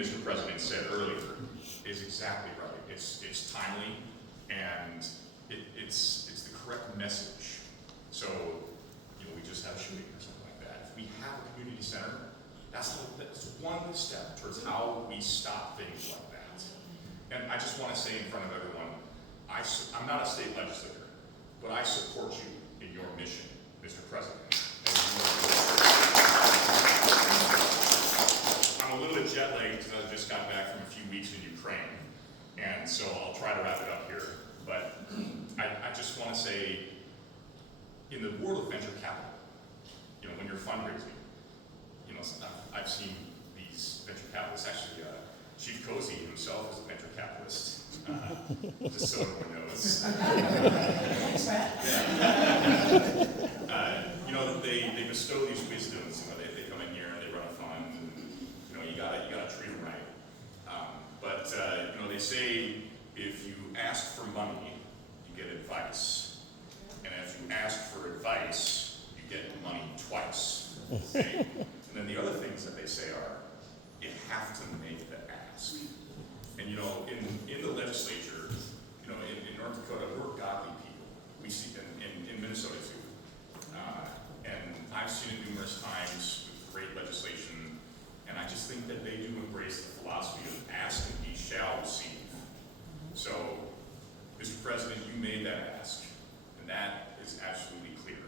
Mr. President said earlier is exactly right. It's timely, and it's the correct message. So, we just had a shooting or something like that. If we have a community center, that's one step towards how we stop things like that. And I just want to say in front of everyone, I'm not a state legislator, but I support you in your mission, Mr. President. I'm a little bit jet lagged because I just got back from a few weeks in Ukraine, and so I'll try to wrap it up here. But I just want to say, in the world of venture capital, when you're fundraising, I've seen these venture capitalists. Actually, Chief Cozy himself is a venture capitalist, just so everyone knows. They bestow these wisdoms. They come in here and they run a fund, and you gotta treat them right. But they say if you ask for money, you get advice, and if you ask for advice, you get money twice. Okay? And then the other things that they say are, you have to make the ask. And in the legislature, in North Dakota, we're godly people. We see in Minnesota too. And I've seen it numerous times with great legislation, and I just think that they do embrace the philosophy of ask and ye shall receive. So, Mr. President, you made that ask, and that is absolutely clear.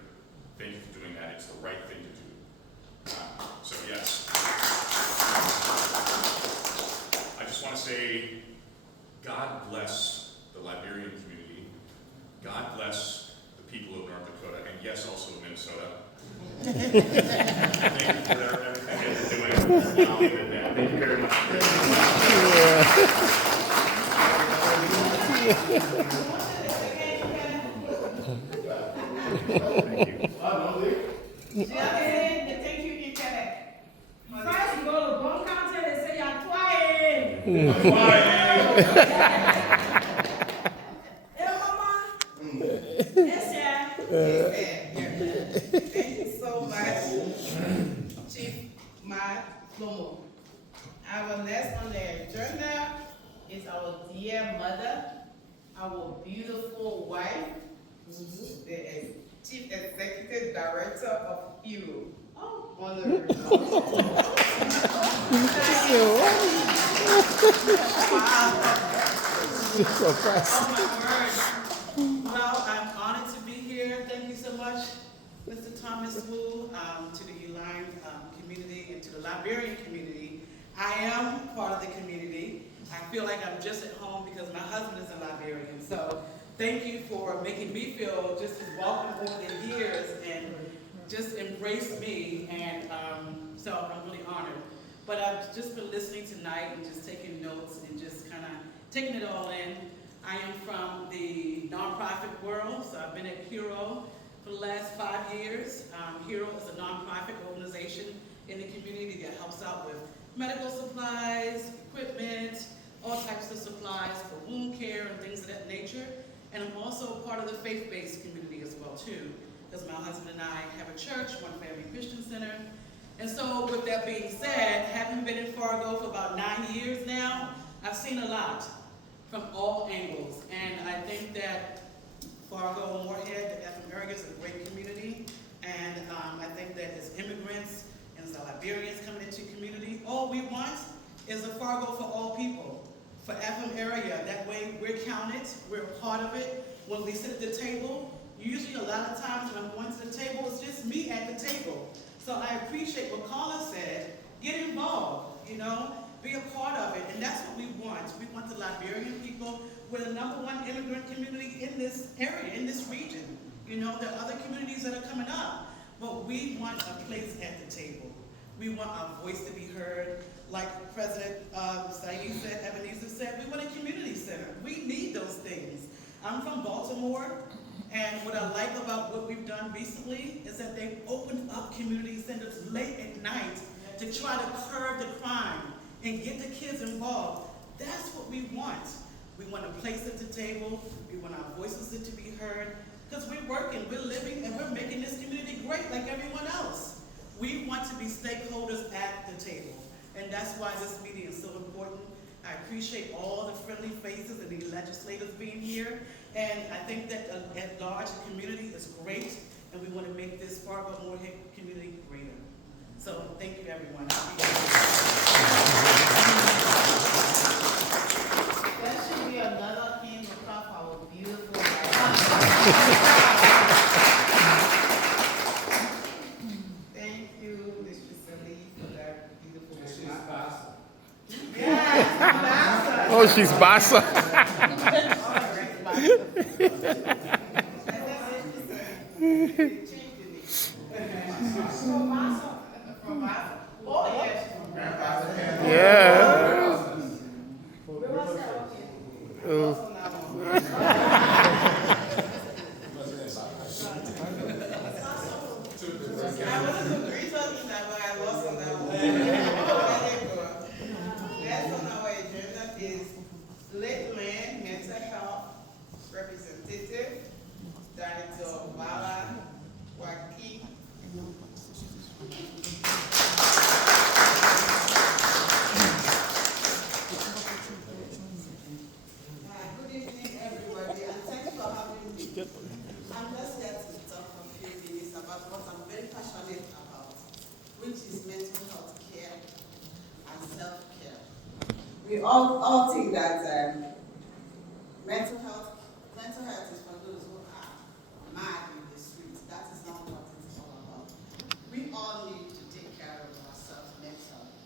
Thank you for doing that. It's the right thing to do. So yes. I just want to say, God bless the Liberian community. God bless the people of North Dakota, and yes, also Minnesota. Thank you for everything that you're doing. I'll leave it at that. Thank you very much. Thank you. Thank you, first, you go to Bong County and say you're quiet. Hey, Mama. Yes, sir. Thank you so much, Chief Flomo. Our next on the agenda is our dear mother, our beautiful wife, the Chief Executive Director of Hero. Thank you. So fast. Well, I'm honored to be here. Thank you so much, Mr. Thomas Wu, to the Uline community and to the Liberian community. I am part of the community. I feel like I'm just at home because my husband is a Liberian. So thank you for making me feel just as welcome over the years and just embrace me. And so I'm really honored. But I've just been listening tonight and just taking notes and just kind of taking it all in. I am from the nonprofit world, so I've been at Hero for the last 5 years. Hero is a nonprofit organization in the community that helps out with medical supplies, equipment, all types of supplies for wound care and things of that nature. And I'm also part of the faith-based community as well too, because my husband and I have a church, One Family Christian Center. And so with that being said, having been in Fargo for about 9 years now, I've seen a lot from all angles. And I think that Fargo, Moorhead, the FM area is a great community. And I think that as immigrants and as Liberians coming into community, all we want is a Fargo for all people, for FM area. That way we're counted, we're a part of it. When we sit at the table, usually a lot of times when I'm going to the table, it's just me at the table. So I appreciate what Carla said, get involved, be a part of it. And that's what we want. We want the Liberian people. We're the #1 immigrant community in this area, in this region. There are other communities that are coming up, but we want a place at the table. We want our voice to be heard. Like President Saeed said, Ebenezer said, we want a community center. We need those things. I'm from Baltimore, and what I like about what we've done recently is that they've opened up community centers late at night to try to curb the crime and get the kids involved. That's what we want. We want a place at the table. We want our voices to be heard, because we're working, we're living, and we're making this community great like everyone else. We want to be stakeholders at the table, and that's why this meeting is so important. I appreciate all the friendly faces and the legislators being here. And I think that at large, the community is great, and we want to make this Fargo Moorhead community greater. So thank you, everyone. There should be another hand to clap for our beautiful. Thank you, Mr. Salih, for that beautiful. Yes, Oh, she's Bassa. Oh, yes. Yeah. I wanted to greet us in that, but I lost on that one. Next on our agenda is Lakeland Mental Health Representative, Dr. Bala Waki. Good evening, everybody, and thank you for having me. I'm just here to talk for a few minutes about what I'm very passionate about, which is mental health care and self-care. We all think that mental health is for those who are mad in the streets. That is not what it's all about. We all need to take care of ourselves mentally,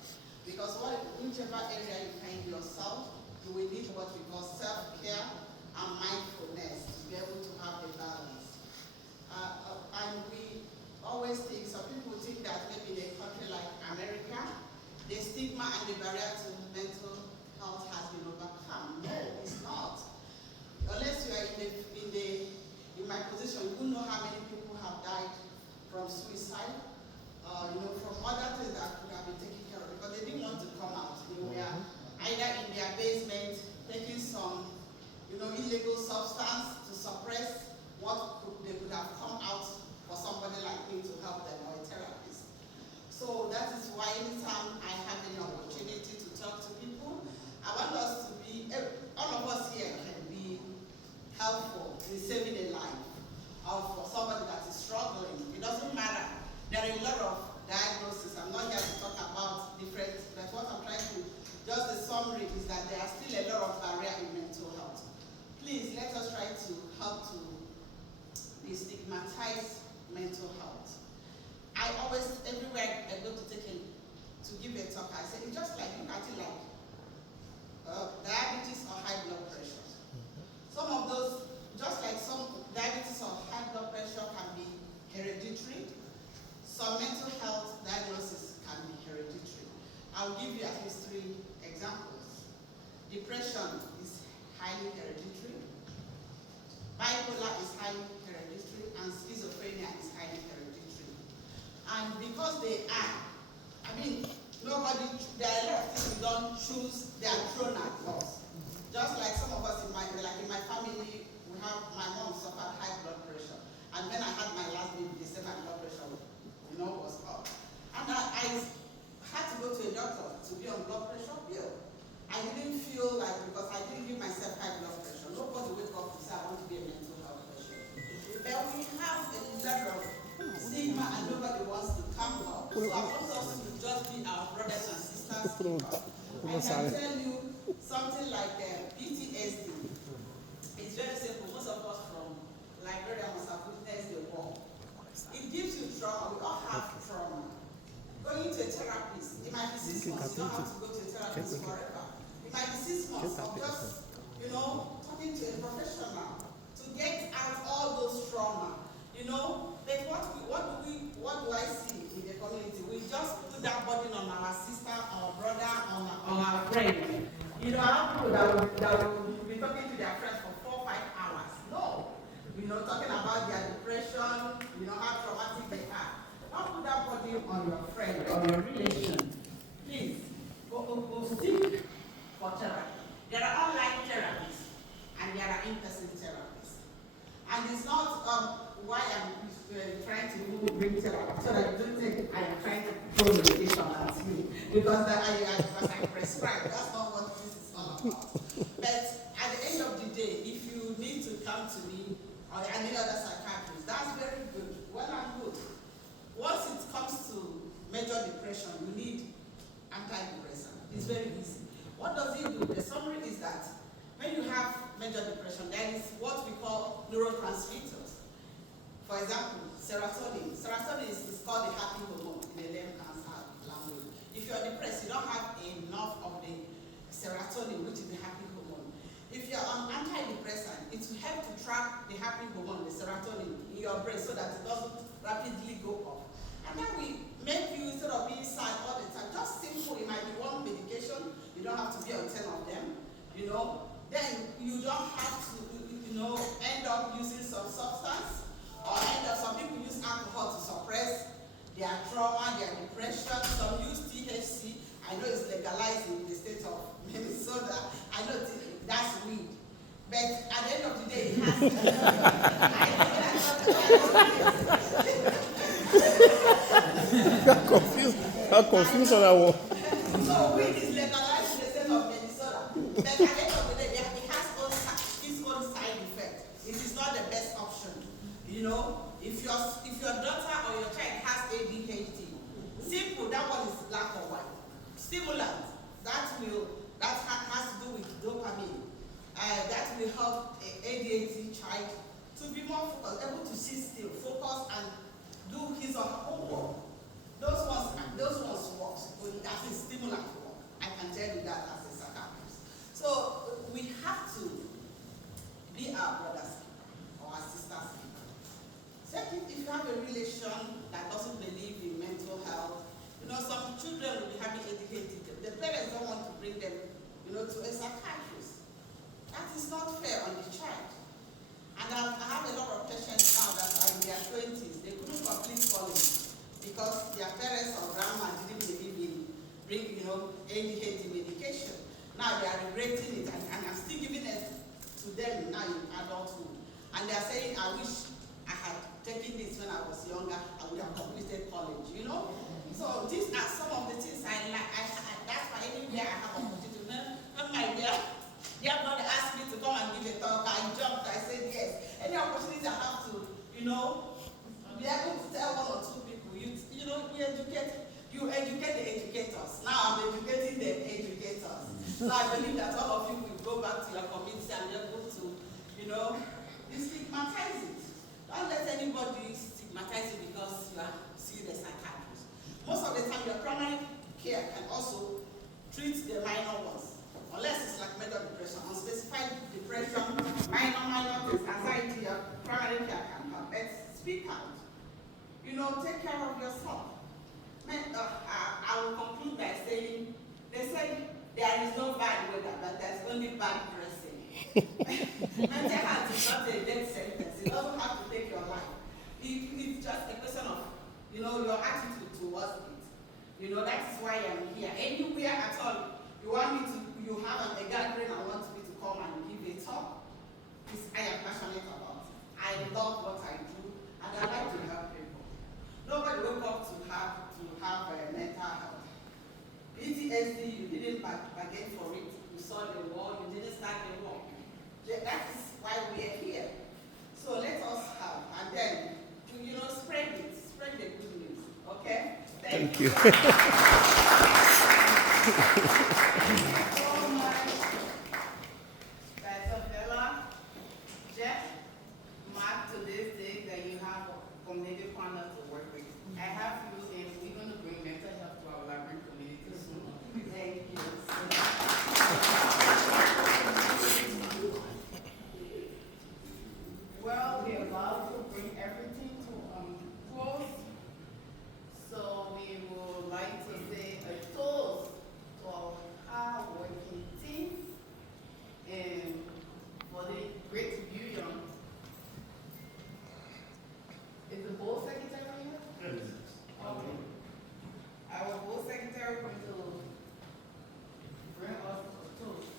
because whichever area you find yourself, you will need what we call self-care and mindfulness to be able to have a balance. And we always think, some people think that maybe in a country like America, the stigma and the barrier to mental health has been overcome. No, it's not. Unless you are in my position, you don't know how many people have died from suicide, from other things that could have been taken care of, because they didn't want to come out. They were either in their basement taking some, illegal substance to suppress what they could have come out for somebody like me to help them, or a therapist. So that is why anytime I have an opportunity to talk to people, I want us to be, all of us here can be helpful in saving a life of somebody that is struggling. It doesn't matter. There are a lot of diagnoses. I'm not here to talk about different, but what I'm trying to, just the summary is that there are still a lot of barrier in mental health. Please, let us try to help to destigmatize mental health. I always, everywhere I go to give a talk, I say, it's just like, look at it like diabetes or high blood pressure. Some of those, just like some diabetes or high blood pressure can be hereditary, some mental health diagnosis can be hereditary. I'll give you at least 3 examples. Depression is highly hereditary, bipolar is highly hereditary, and schizophrenia is highly hereditary. And because they are, there are a lot of things we don't choose, they are thrown at us. Just like some of us in my family, we have, my mom suffered high blood pressure. And when I had my last baby, they said my blood pressure was up. And I had to go to a doctor to be on blood pressure pill. I didn't feel like, because I didn't give myself high blood pressure. Nobody wake up and say, I want to be a mental health patient. But we have a lot of stigma and nobody wants to come up. So I want us to just be our brothers and sisters. I can tell you something like PTSD. It's very simple. Most of us from Liberia must have witnessed the war. It gives you trauma. We all have trauma. Going to a therapist, it might be 6 months. You don't have to go to a therapist forever. It might be 6 months of just, talking to a professional to get out all those trauma. But what do I see in the community? We just put that burden on our sister, our brother, on our friend. I have people that will be talking to their friends for 4 or 5 hours. No. Talking about their depression, how traumatic they are. Don't put that burden on your friend or your relation. Please, go seek for therapy. There are online therapies and there are in-person therapies. And it's not why I'm trying to bring therapy, so that you don't think I am trying to throw medication at you. Because I prescribe. That's not what this is all call. But at the end of the day, if you need to come to me or any other psychiatrist, that's very good. Well and good. Once it comes to major depression, you need antidepressant. It's very easy. What does it do? The summary is that when you have major depression, there is what we call neurotransmitters. For example, serotonin. Serotonin is called the happy hormone in the layman's language. If you're depressed, you don't have enough of the serotonin, which is the happy hormone. If you're on antidepressant, it will help to track the happy hormone, the serotonin, in your brain so that it doesn't rapidly go up. And that will make you, instead of being sad all the time, just simple. It might be one medication. You don't have to be on 10 of them, you know. Then you don't have to, end up using some substance, or some people use alcohol to suppress their trauma, their depression. Some use THC. I know it's legalized in the state of Minnesota. I know that's weed. But at the end of the day, it has I'm confused on that one. So weed is legalized in the state of Minnesota. But at the end of the day, it has its own side effect. It is not the best option. You know, if your daughter or your child has ADHD, simple, that one is black or white. Stimulant, that has to do with dopamine. That will help an ADHD child to be more focused, able to sit still, focus, and do his or her homework. Those ones work. That is stimulant work. I can tell you that as a psychiatrist. So we have to be our brothers or our sisters. Second, if you have a relation that doesn't believe in mental health, some children will be having ADHD. The parents don't want to bring them, to a psychiatrist. That is not fair on the child. And I have a lot of patients now that are in their 20s. They couldn't complete college because their parents or grandma didn't believe in bringing, ADHD medication. Now they are regretting it, and I'm still giving it to them now in adulthood. And they are saying, I wish I had taken this when I was younger. I would have completed college, So these are some of the things I like. That's why anywhere I have opportunity. When my dear brother asked me to come and give a talk, I jumped. I said yes. Any opportunity I have to, be able to tell one or two people, you educate the educators. Now I'm educating the educators. So I believe that all of you will go back to your community and be able to, destigmatize it. Don't let anybody stigmatize you because you are seeing a psychiatrist. Most of the time, your primary care can also treat the minor ones, unless it's like major depression, unspecified depression, minor things, anxiety. Your primary care can help. But speak out. Take care of yourself. I will conclude by saying, they say there is no bad weather, but there's only bad dressing. Mental health is not a death sentence. It doesn't have to take your life. It's just a question of, your attitude towards it. That is why I'm here. Anywhere at all, you have a gathering and want me to come and give a talk, I am passionate about it. I love what I do, and I like to help people. Nobody woke up to have mental health. PTSD, you didn't bargain for it. You saw the war, you didn't start the war. That is why we are here. So let us help, and then, spread the good news, okay? Thank you. So much, Pastor Bella, Jeff, Mark, to this day that you have a community partner to work with. I have you, and we're going to bring mental health to our library community soon. Thank you. Well, we're about to bring everything to close. So we would like to say a toast to our hard-working team and for the great union. Is the board secretary here? Yes. Okay. Our board secretary going to bring us a toast.